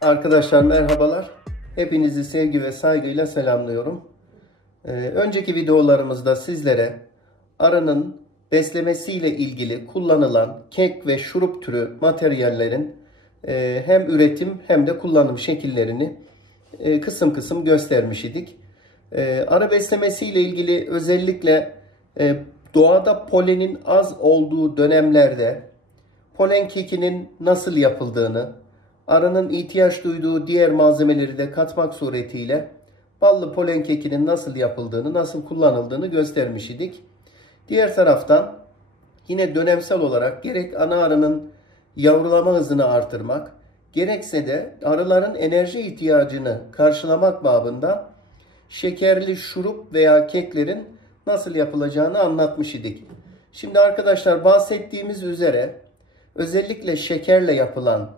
Arkadaşlar merhabalar. Hepinizi sevgi ve saygıyla selamlıyorum. Önceki videolarımızda sizlere arının beslemesiyle ilgili kullanılan kek ve şurup türü materyallerin hem üretim hem de kullanım şekillerini kısım kısım göstermiş idik. Arı beslemesiyle ilgili özellikle doğada polenin az olduğu dönemlerde polen kekinin nasıl yapıldığını, arının ihtiyaç duyduğu diğer malzemeleri de katmak suretiyle ballı polen kekinin nasıl yapıldığını, nasıl kullanıldığını göstermiş idik. Diğer taraftan yine dönemsel olarak gerek ana arının yavrulama hızını artırmak, gerekse de arıların enerji ihtiyacını karşılamak babında şekerli şurup veya keklerin nasıl yapılacağını anlatmış idik. Şimdi arkadaşlar bahsettiğimiz üzere özellikle şekerle yapılan,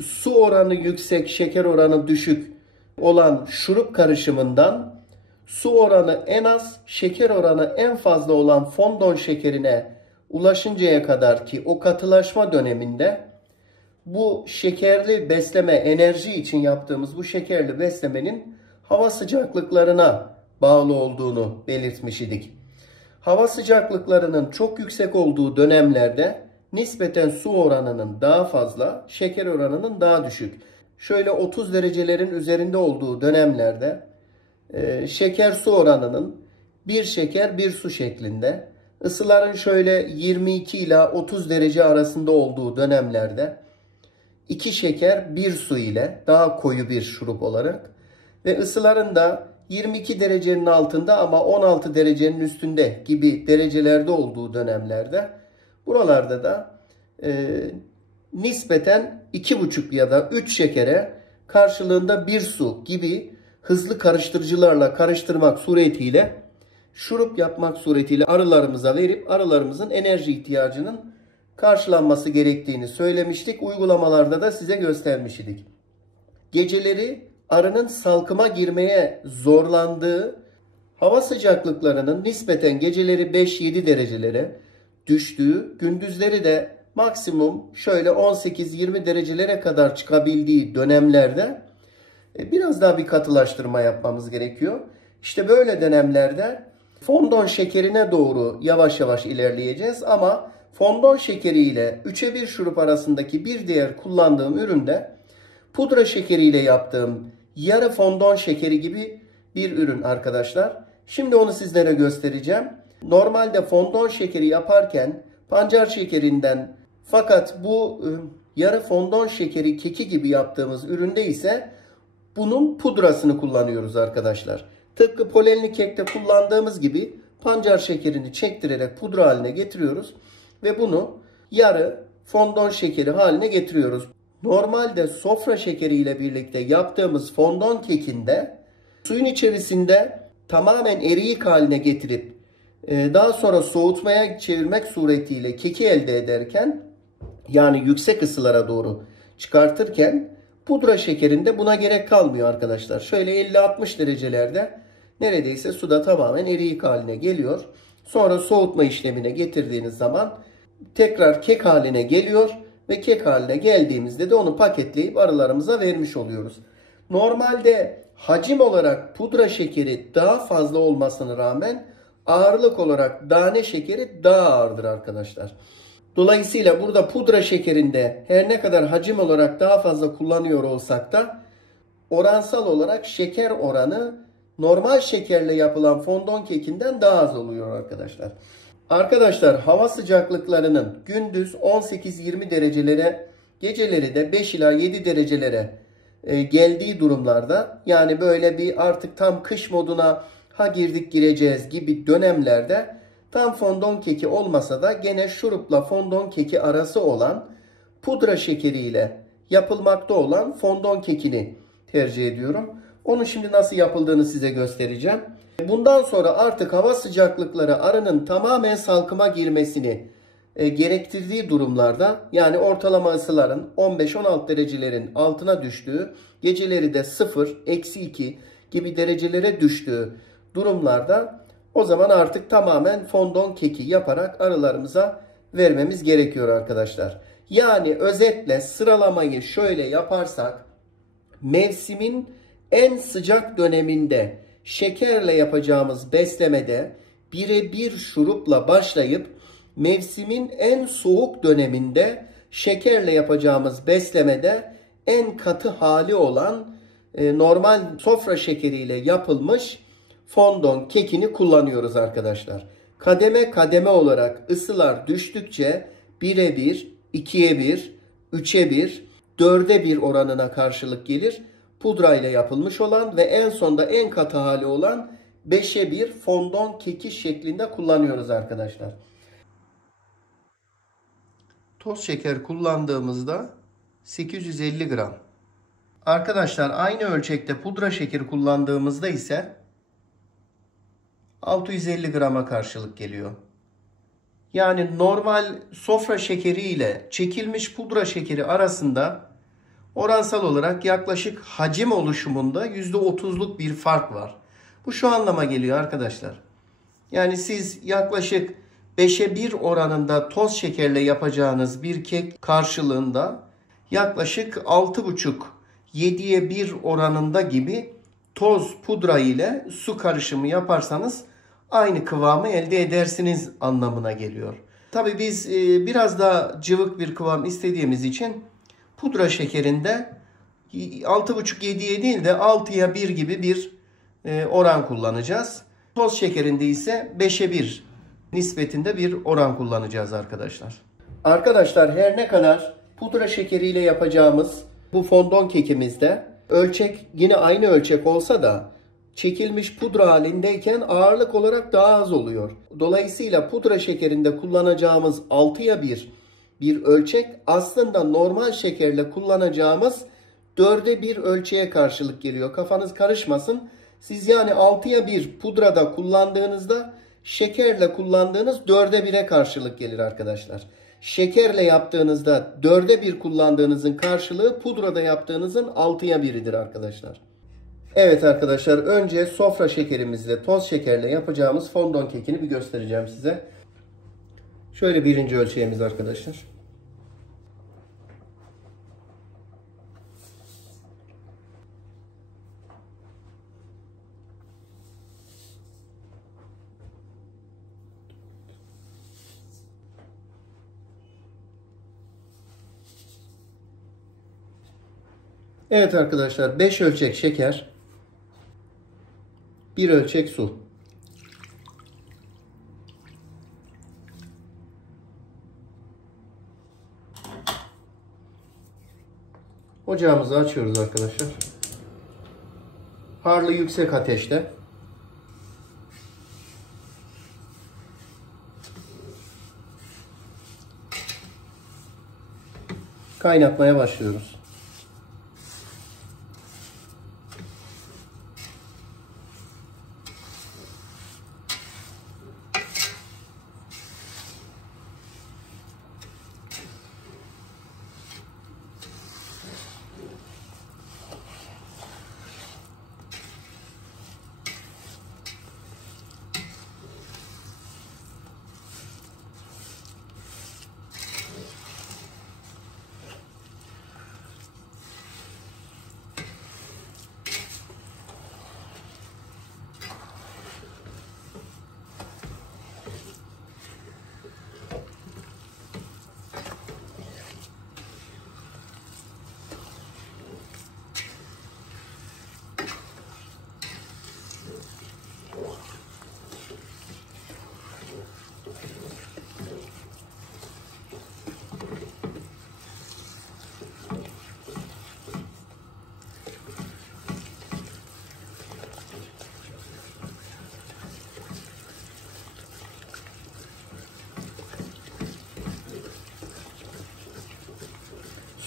su oranı yüksek, şeker oranı düşük olan şurup karışımından su oranı en az, şeker oranı en fazla olan fondon şekerine ulaşıncaya kadar ki o katılaşma döneminde bu şekerli besleme, enerji için yaptığımız bu şekerli beslemenin hava sıcaklıklarına bağlı olduğunu belirtmiş idik. Hava sıcaklıklarının çok yüksek olduğu dönemlerde nispeten su oranının daha fazla, şeker oranının daha düşük. Şöyle 30 derecelerin üzerinde olduğu dönemlerde şeker su oranının bir şeker bir su şeklinde, ısıların şöyle 22 ila 30 derece arasında olduğu dönemlerde 2 şeker bir su ile daha koyu bir şurup olarak ve ısıların da 22 derecenin altında ama 16 derecenin üstünde gibi derecelerde olduğu dönemlerde buralarda da nispeten 2,5 ya da 3 şekere karşılığında 1 su gibi hızlı karıştırıcılarla karıştırmak suretiyle, şurup yapmak suretiyle arılarımıza verip arılarımızın enerji ihtiyacının karşılanması gerektiğini söylemiştik. Uygulamalarda da size göstermiş idik. Geceleri arının salkıma girmeye zorlandığı, hava sıcaklıklarının nispeten geceleri 5-7 derecelere düştüğü, gündüzleri de maksimum şöyle 18-20 derecelere kadar çıkabildiği dönemlerde biraz daha bir katılaştırma yapmamız gerekiyor. İşte böyle dönemlerde fondon şekerine doğru yavaş yavaş ilerleyeceğiz ama fondon şekeri ile 3'e 1 şurup arasındaki bir diğer kullandığım üründe pudra şekeri ile yaptığım yarı fondon şekeri gibi bir ürün arkadaşlar. Şimdi onu sizlere göstereceğim. Normalde fondon şekeri yaparken pancar şekerinden, fakat bu yarı fondon şekeri keki gibi yaptığımız üründe ise bunun pudrasını kullanıyoruz arkadaşlar. Tıpkı polenli kekte kullandığımız gibi pancar şekerini çektirerek pudra haline getiriyoruz ve bunu yarı fondon şekeri haline getiriyoruz. Normalde sofra şekeri ile birlikte yaptığımız fondon kekinde suyun içerisinde tamamen eriyik haline getirip daha sonra soğutmaya çevirmek suretiyle keki elde ederken, yani yüksek ısılara doğru çıkartırken, pudra şekerinde buna gerek kalmıyor arkadaşlar. Şöyle 50-60 derecelerde neredeyse suda tamamen eriyik haline geliyor. Sonra soğutma işlemine getirdiğiniz zaman tekrar kek haline geliyor ve kek haline geldiğimizde de onu paketleyip arılarımıza vermiş oluyoruz. Normalde hacim olarak pudra şekeri daha fazla olmasına rağmen ağırlık olarak tane şekeri daha ağırdır arkadaşlar. Dolayısıyla burada pudra şekerinde her ne kadar hacim olarak daha fazla kullanıyor olsak da oransal olarak şeker oranı normal şekerle yapılan fondon kekinden daha az oluyor arkadaşlar. Arkadaşlar hava sıcaklıklarının gündüz 18-20 derecelere, geceleri de 5 ila 7 derecelere geldiği durumlarda, yani böyle bir artık tam kış moduna girdik gireceğiz gibi dönemlerde tam fondon keki olmasa da gene şurupla fondon keki arası olan pudra şekeriyle yapılmakta olan fondon kekini tercih ediyorum. Onun şimdi nasıl yapıldığını size göstereceğim. Bundan sonra artık hava sıcaklıkları arının tamamen salkıma girmesini gerektirdiği durumlarda, yani ortalama ısıların 15-16 derecelerin altına düştüğü, geceleri de 0, -2 gibi derecelere düştüğü durumlarda O zaman artık tamamen fondon keki yaparak arılarımıza vermemiz gerekiyor arkadaşlar. Yani özetle sıralamayı şöyle yaparsak, mevsimin en sıcak döneminde şekerle yapacağımız beslemede birebir şurupla başlayıp mevsimin en soğuk döneminde şekerle yapacağımız beslemede en katı hali olan normal sofra şekeriyle yapılmış fondon kekini kullanıyoruz arkadaşlar. Kademe kademe olarak ısılar düştükçe 1'e 1, 2'ye 1, 3'e 1, 4'e 1 oranına karşılık gelir. Pudra ile yapılmış olan ve en sonda en katı hali olan 5'e 1 fondon keki şeklinde kullanıyoruz arkadaşlar. Toz şeker kullandığımızda 850 gram. Arkadaşlar aynı ölçekte pudra şekeri kullandığımızda ise 650 grama karşılık geliyor. Yani normal sofra şekeri ile çekilmiş pudra şekeri arasında oransal olarak yaklaşık hacim oluşumunda %30'luk bir fark var. Bu şu anlama geliyor arkadaşlar. Yani siz yaklaşık 5'e 1 oranında toz şekerle yapacağınız bir kek karşılığında yaklaşık 6,5-7'ye 1 oranında gibi toz pudra ile su karışımı yaparsanız aynı kıvamı elde edersiniz anlamına geliyor. Tabii biz biraz daha cıvık bir kıvam istediğimiz için pudra şekerinde 6,5-7'ye değil de 6'ya 1 gibi bir oran kullanacağız. Toz şekerinde ise 5'e 1 nispetinde bir oran kullanacağız arkadaşlar. Arkadaşlar her ne kadar pudra şekeriyle yapacağımız bu fondon kekimizde ölçek yine aynı ölçek olsa da çekilmiş pudra halindeyken ağırlık olarak daha az oluyor. Dolayısıyla pudra şekerinde kullanacağımız 6'ya 1 ölçek aslında normal şekerle kullanacağımız 4'e 1 ölçeğe karşılık geliyor. Kafanız karışmasın. Siz yani 6'ya 1 pudrada kullandığınızda şekerle kullandığınız 4'e 1'e karşılık gelir arkadaşlar. Şekerle yaptığınızda 4'e 1 kullandığınızın karşılığı pudrada yaptığınızın 6'ya 1'idir arkadaşlar. Evet arkadaşlar, önce sofra şekerimizle toz şekerle yapacağımız fondon kekini bir göstereceğim size. Şöyle birinci ölçeğimiz arkadaşlar. Evet arkadaşlar, 5 ölçek şeker, 1 ölçek su. Ocağımızı açıyoruz arkadaşlar. Harlı yüksek ateşte. Kaynatmaya başlıyoruz.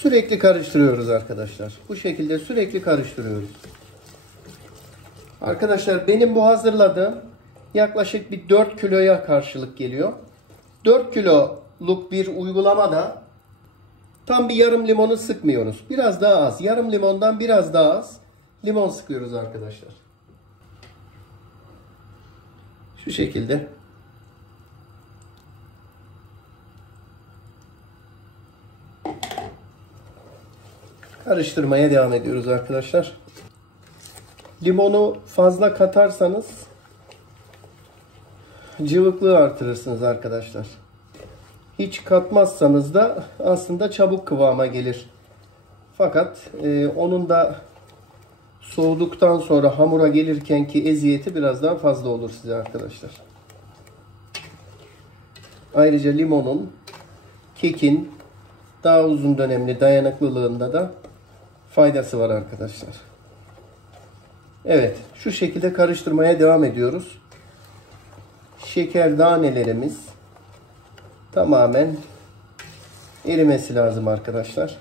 Sürekli karıştırıyoruz arkadaşlar. Bu şekilde sürekli karıştırıyoruz. Arkadaşlar benim bu hazırladığım yaklaşık bir 4 kiloya karşılık geliyor. 4 kiloluk bir uygulamada tam bir yarım limonu sıkmıyoruz. Biraz daha az. Yarım limondan biraz daha az limon sıkıyoruz arkadaşlar. Şu şekilde. Karıştırmaya devam ediyoruz arkadaşlar. Limonu fazla katarsanız cıvıklığı artırırsınız arkadaşlar. Hiç katmazsanız da aslında çabuk kıvama gelir. Fakat onun da soğuduktan sonra hamura gelirkenki eziyeti biraz daha fazla olur size arkadaşlar. Ayrıca limonun, kekin daha uzun dönemli dayanıklılığında da faydası var arkadaşlar. Evet, şu şekilde karıştırmaya devam ediyoruz. Şeker tanelerimiz tamamen erimesi lazım arkadaşlar.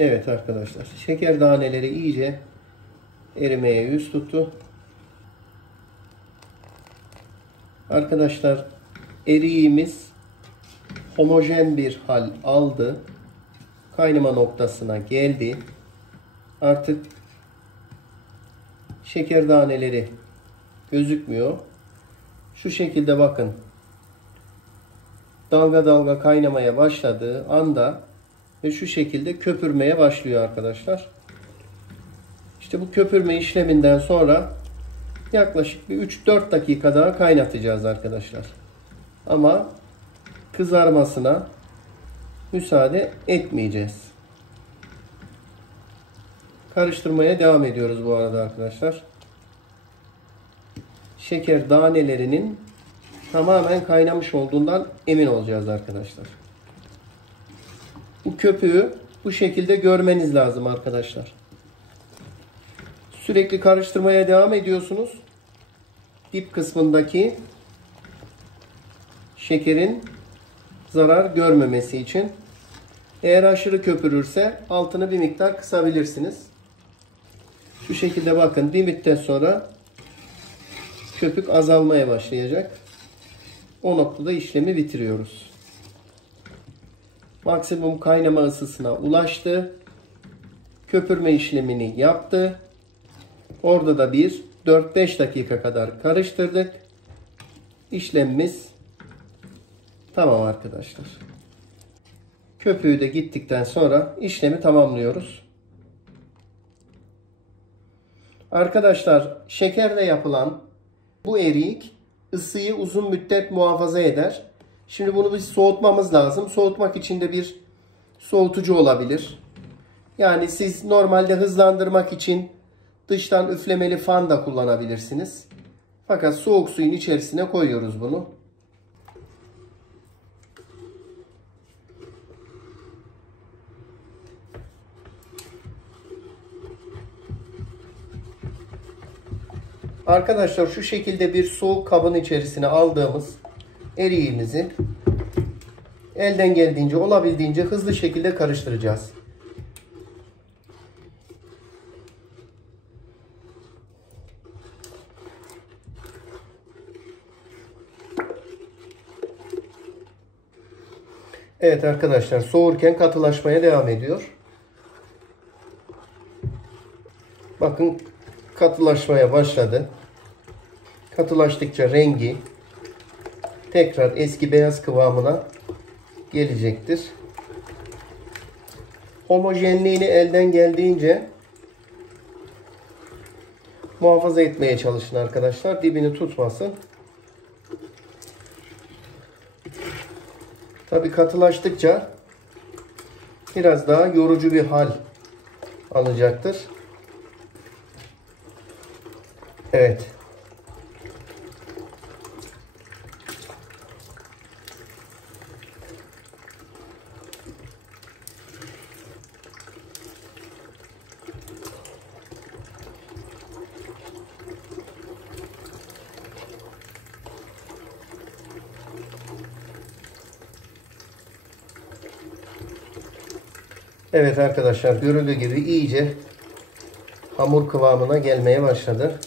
Evet arkadaşlar, şeker taneleri iyice erimeye yüz tuttu. Arkadaşlar, eriğimiz homojen bir hal aldı. Kaynama noktasına geldi. Artık şeker taneleri gözükmüyor. Şu şekilde bakın. Dalga dalga kaynamaya başladığı anda ve şu şekilde köpürmeye başlıyor arkadaşlar. İşte bu köpürme işleminden sonra yaklaşık bir 3-4 dakika daha kaynatacağız arkadaşlar. Ama kızarmasına müsaade etmeyeceğiz. Karıştırmaya devam ediyoruz bu arada arkadaşlar. Şeker tanelerinin tamamen kaynamış olduğundan emin olacağız arkadaşlar. Bu köpüğü bu şekilde görmeniz lazım arkadaşlar. Sürekli karıştırmaya devam ediyorsunuz. Dip kısmındaki şekerin zarar görmemesi için. Eğer aşırı köpürürse altını bir miktar kısabilirsiniz. Şu şekilde bakın, bir müddet sonra köpük azalmaya başlayacak. O noktada işlemi bitiriyoruz. Maksimum kaynama ısısına ulaştı. Köpürme işlemini yaptı. Orada da bir 4-5 dakika kadar karıştırdık. İşlemimiz tamam arkadaşlar. Köpüğü de gittikten sonra işlemi tamamlıyoruz. Arkadaşlar, şekerle yapılan bu erik ısıyı uzun müddet muhafaza eder. Şimdi bunu biz soğutmamız lazım. Soğutmak için de bir soğutucu olabilir. Yani siz normalde hızlandırmak için dıştan üflemeli fan da kullanabilirsiniz. Fakat soğuk suyun içerisine koyuyoruz bunu. Arkadaşlar, şu şekilde bir soğuk kabın içerisine aldığımız eriğimizi elden geldiğince, olabildiğince hızlı şekilde karıştıracağız. Evet arkadaşlar, soğurken katılaşmaya devam ediyor. Bakın, katılaşmaya başladı. Katılaştıkça rengi tekrar eski beyaz kıvamına gelecektir. Homojenliğini elden geldiğince muhafaza etmeye çalışın arkadaşlar. Dibini tutmasın. Tabii katılaştıkça biraz daha yorucu bir hal alacaktır. Evet. Evet arkadaşlar, görüldüğü gibi iyice hamur kıvamına gelmeye başladı.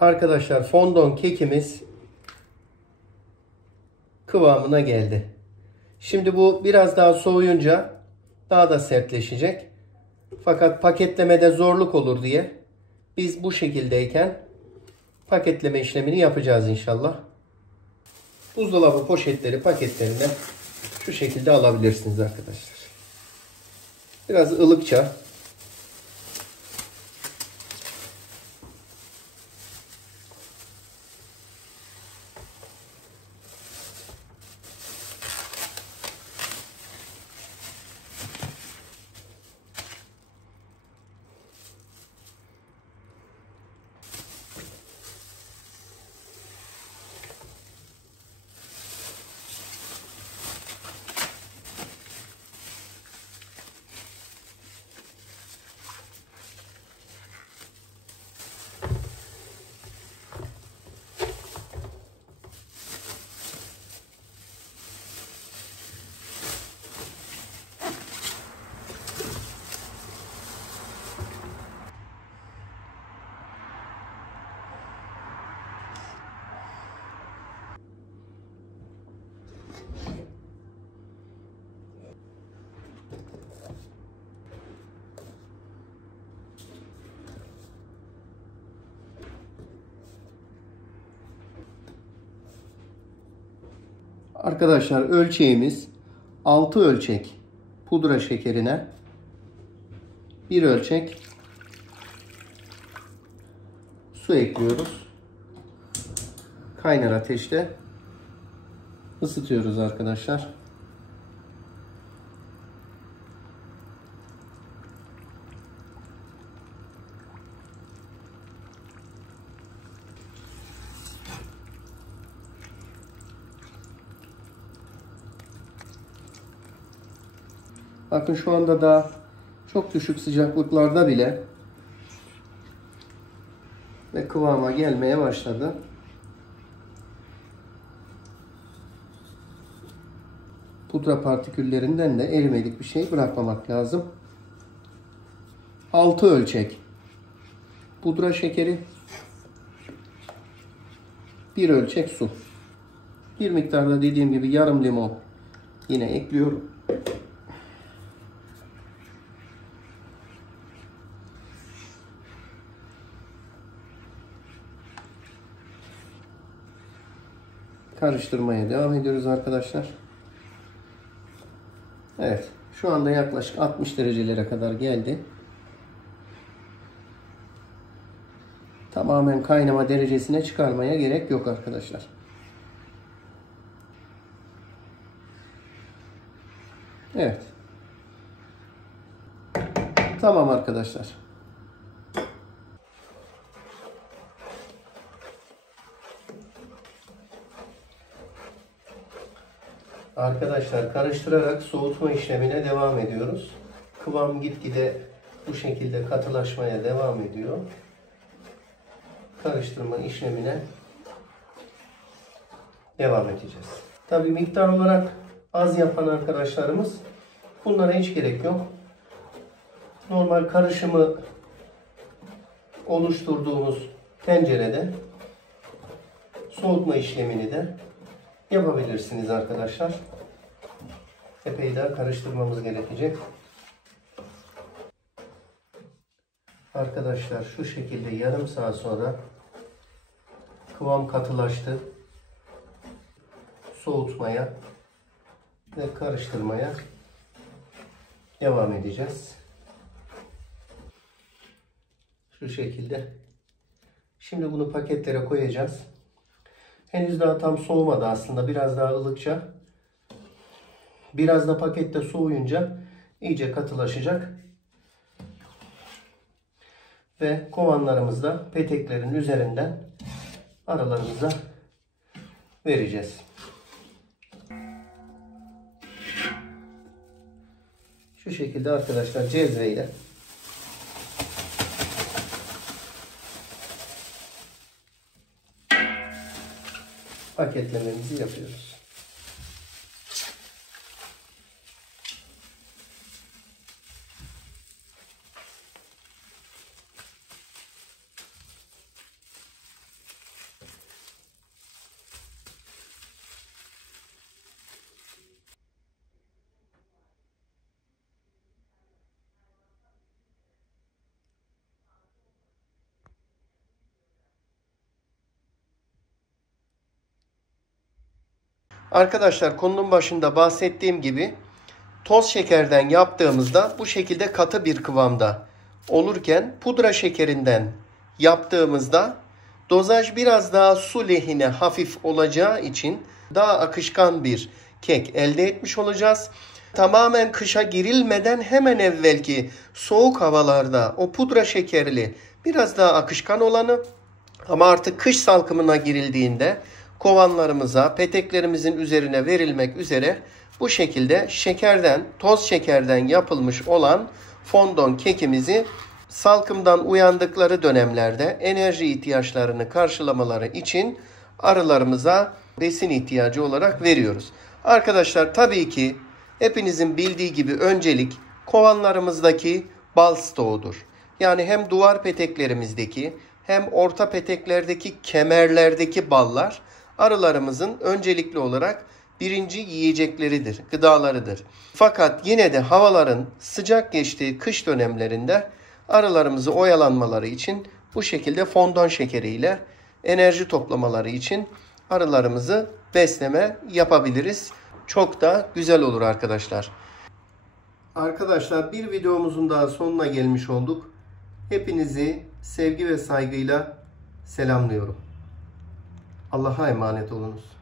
Arkadaşlar, fondant kekimiz kıvamına geldi. Şimdi bu biraz daha soğuyunca daha da sertleşecek. Fakat paketlemede zorluk olur diye biz bu şekildeyken paketleme işlemini yapacağız inşallah. Buzdolabı poşetleri paketlerine şu şekilde alabilirsiniz arkadaşlar. Biraz ılıkça. Arkadaşlar, ölçeğimiz 6 ölçek pudra şekerine 1 ölçek su ekliyoruz. Kaynar ateşte ısıtıyoruz arkadaşlar. Bakın, şu anda da çok düşük sıcaklıklarda bile ve kıvama gelmeye başladı. Pudra partiküllerinden de erimedik bir şey bırakmamak lazım. 6 ölçek pudra şekeri, 1 ölçek su. Bir miktarda dediğim gibi yarım limon yine ekliyorum. Karıştırmaya devam ediyoruz arkadaşlar. Evet, şu anda yaklaşık 60 derecelere kadar geldi. Tamamen kaynama derecesine çıkarmaya gerek yok arkadaşlar. Evet. Tamam arkadaşlar. Arkadaşlar, karıştırarak soğutma işlemine devam ediyoruz. Kıvam gitgide bu şekilde katılaşmaya devam ediyor. Karıştırma işlemine devam edeceğiz. Tabii miktar olarak az yapan arkadaşlarımız bunlara hiç gerek yok. Normal karışımı oluşturduğumuz tencerede soğutma işlemini de yapabilirsiniz arkadaşlar. Epey daha karıştırmamız gerekecek. Arkadaşlar şu şekilde yarım saat sonra kıvam katılaştı. Soğutmaya ve karıştırmaya devam edeceğiz. Şu şekilde. Şimdi bunu paketlere koyacağız. Henüz daha tam soğumadı aslında. Biraz daha ılıkça. Biraz da pakette soğuyunca iyice katılaşacak. Ve kovanlarımızı da peteklerin üzerinden aralarımıza vereceğiz. Şu şekilde arkadaşlar cezveyle paketlememizi yapıyoruz. Arkadaşlar konunun başında bahsettiğim gibi toz şekerden yaptığımızda bu şekilde katı bir kıvamda olurken pudra şekerinden yaptığımızda dozaj biraz daha su lehine hafif olacağı için daha akışkan bir kek elde etmiş olacağız. Tamamen kışa girilmeden hemen evvelki soğuk havalarda o pudra şekerli biraz daha akışkan olanı, ama artık kış salkımına girildiğinde kovanlarımıza, peteklerimizin üzerine verilmek üzere bu şekilde şekerden, toz şekerden yapılmış olan fondon kekimizi salkımdan uyandıkları dönemlerde enerji ihtiyaçlarını karşılamaları için arılarımıza besin ihtiyacı olarak veriyoruz. Arkadaşlar tabii ki hepinizin bildiği gibi öncelik kovanlarımızdaki bal stoğudur. Yani hem duvar peteklerimizdeki hem orta peteklerdeki kemerlerdeki ballar arılarımızın öncelikli olarak birinci yiyecekleridir, gıdalarıdır. Fakat yine de havaların sıcak geçtiği kış dönemlerinde arılarımızı oyalanmaları için bu şekilde fondon şekeriyle enerji toplamaları için arılarımızı besleme yapabiliriz. Çok da güzel olur arkadaşlar. Arkadaşlar bir videomuzun daha sonuna gelmiş olduk. Hepinizi sevgi ve saygıyla selamlıyorum. Allah'a emanet olunuz.